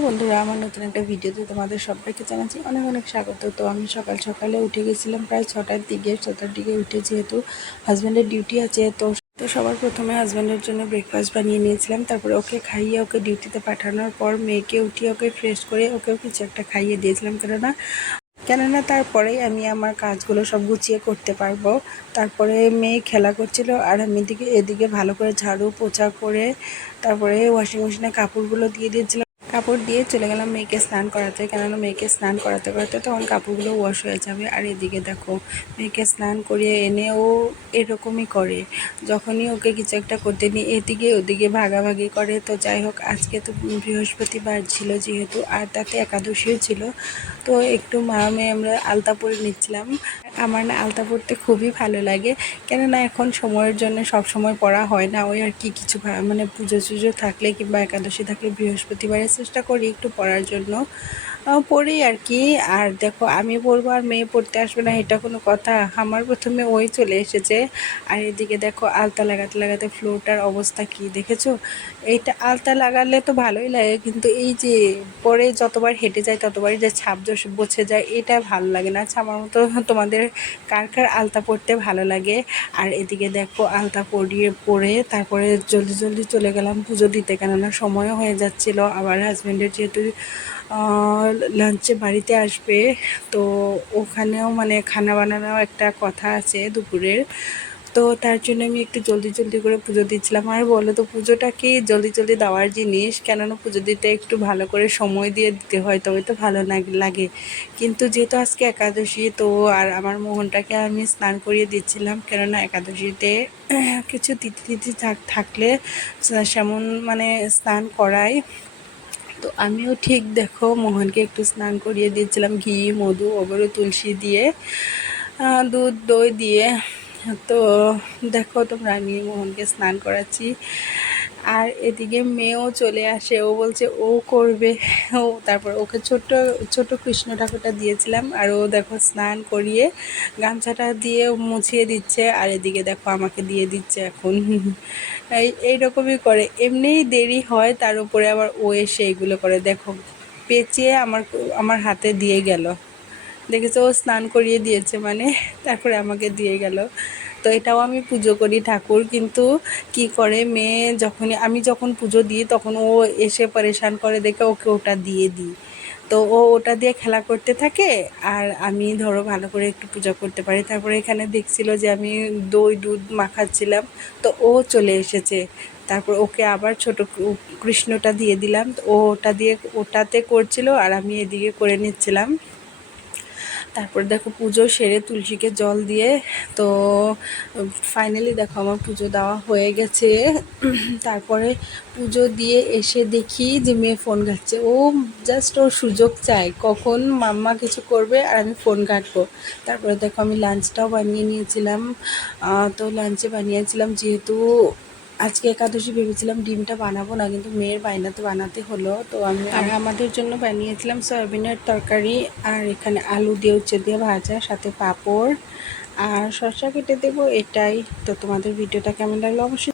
Hello বন্ধুরা, আমার নতুন একটা ভিডিওতে তোমাদের সবাইকে জানাচ্ছি অনেক অনেক স্বাগত। তো আমি সকাল সকালে উঠে গেছিলাম প্রায় 6টার দিকে উঠে, যেহেতু হাজব্যান্ডের ডিউটি আছে। তো সবার প্রথমে হাজব্যান্ডের জন্য ব্রেকফাস্ট বানিয়ে নিয়েছিলাম। তারপরে ওকে খাইয়ে ওকে ডিউটিতে পাঠানোর পর মেয়েকে উঠিয়ে ওকে ফ্রেশ করে ওকেও কিছু একটা খাইয়ে দিয়েছিলাম, কেননা তারপরেই আমি আমার কাজগুলো সব গুছিয়ে করতে পারবো। তারপরে মেয়ে খেলা করছিল আর আমি এদিকে ভালো করে ঝাড়ু পোছা করে তারপরে ওয়াশিং মেশিনে কাপড়গুলো দিয়ে দিয়েছিলাম। কাপড় দিয়ে চলে গেলাম মেয়েকে স্নান করাতে, কেননা মেয়েকে স্নান করাতে করাতে তখন কাপড়গুলো ওয়াশ হয়ে যাবে। আর এদিকে দেখো, মেয়েকে স্নান করিয়ে এনে ও এরকমই করে, যখনই ওকে কিছু একটা করতে নিই এদিকে ওদিকে ভাগাভাগি করে। তো যাই হোক, আজকে তো বৃহস্পতিবার ছিল যেহেতু, আর তাতে একাদশীও ছিল। তো একটু মা মেয়ে আমরা আলতা পরে নিচ্ছিলাম। আমার না আলতা পরতে খুবই ভালো লাগে, কেননা এখন সময়ের জন্য সব সময় পড়া হয় না। ওই আর কি কিছু মানে পুজো টুজো থাকলে কিংবা একাদশী থাকলে বৃহস্পতিবারে চেষ্টা করি একটু পড়ার জন্য, পড়ি আর কি। আর দেখো, আমি পড়বো আর মেয়ে পড়তে আসবে না, এটা কোনো কথা? আমার প্রথমে ওই চলে এসেছে। আর এদিকে দেখো, আলতা লাগাতে লাগাতে ফ্লোরটার অবস্থা কি দেখেছো? এইটা আলতা লাগালে তো ভালোই লাগে, কিন্তু এই যে পরে যতবার হেঁটে যায় ততবারই যে ছাপ বসে যায়, এটা ভালো লাগে না। আচ্ছা, আমার মতো তোমাদের কার কার আলতা পরতে ভালো লাগে? আর এদিকে দেখো, আলতা পরে তারপরে জলদি জলদি চলে গেলাম পুজো দিতে, কেননা সময়ও হয়ে যাচ্ছিল। আবার হাজব্যান্ডের যেহেতু লাঞ্চে বাড়িতে আসবে, তো ওখানেও মানে খানা বানানো একটা কথা আছে দুপুরের। তো তার জন্য আমি একটু জলদি জলদি করে পুজো দিচ্ছিলাম। আর বলো তো, পুজোটা কি জলদি জলদি দেওয়ার জিনিস? কেননা পুজো দিতে একটু ভালো করে সময় দিয়ে দিতে হয়, তবে তো ভালো লাগে। কিন্তু যেহেতু আজকে একাদশী, তো আর আমার মোহনটাকে আমি স্নান করিয়ে দিচ্ছিলাম, কেননা একাদশীতে কিছু তিথি থাকলে সেমন মানে স্নান করায়। তো আমিও ঠিক দেখো, মোহনকে একটু স্নান করিয়ে দিয়েছিলাম ঘি, মধু, অগরু, তুলসী দিয়ে, দুধ, দই দিয়ে। তো দেখো তোমরা, আমি মোহনকে স্নান করাচ্ছি। আর এদিকে মেয়েও চলে আসে, ও বলছে ও করবে। ও তারপর ওকে ছোট্ট ছোট কৃষ্ণ ঠাকুরটা দিয়েছিলাম, আর ও দেখো স্নান করিয়ে গামছাটা দিয়ে মুছিয়ে দিচ্ছে। আর এদিকে দেখো আমাকে দিয়ে দিচ্ছে এখন। এইরকমই করে, এমনিই দেরি হয়, তার উপরে আবার ও এসে এইগুলো করে। দেখো, পেঁচিয়ে আমার হাতে দিয়ে গেল, দেখেছো? ও স্নান করিয়ে দিয়েছে মানে, তারপরে আমাকে দিয়ে গেল। তো এটাও আমি পুজো করি ঠাকুর, কিন্তু কি করে মেয়ে আমি যখন পুজো দিই তখন ও এসে পরেশান করে দেখে ওকে ওটা দিয়ে দিই। তো ও ওটা দিয়ে খেলা করতে থাকে, আর আমি ধরো ভালো করে একটু পূজা করতে পারি। তারপরে এখানে দেখছিল যে আমি দই দুধ মাখাচ্ছিলাম, তো ও চলে এসেছে। তারপর ওকে আবার ছোট কৃষ্ণটা দিয়ে দিলাম, তো ও ওটাতে করছিল আর আমি এদিকে করে নিচ্ছিলাম। তারপর দেখো, পুজো সেরে তুলসীকে জল দিয়ে, তো ফাইনালি দেখো আমার পুজো দেওয়া হয়ে গেছে। তারপরে পুজো দিয়ে এসে দেখি যে মেয়ে ফোন ঘাঁটছে। ও জাস্ট ওর সুযোগ চায় কখন মাম্মা কিছু করবে আর আমি ফোন ঘাঁটবো। তারপরে দেখো, আমি লাঞ্চটাও বানিয়ে নিয়েছিলাম। তো লাঞ্চে বানিয়েছিলাম, যেহেতু আজকে একাদশী ভেবেছিলাম ডিমটা বানাবো না, কিন্তু মেয়ের বায়নাতে বানাতে হলো। তো আমি আর আমাদের জন্য বানিয়েছিলাম সয়াবিনের তরকারি, আর এখানে আলু দিয়ে উচ্ছে দিয়ে ভাজা, সাথে পাঁপড় আর শসা কেটে দেবো, এটাই। তো তোমাদের ভিডিওটা কেমন লাগলো অবশ্যই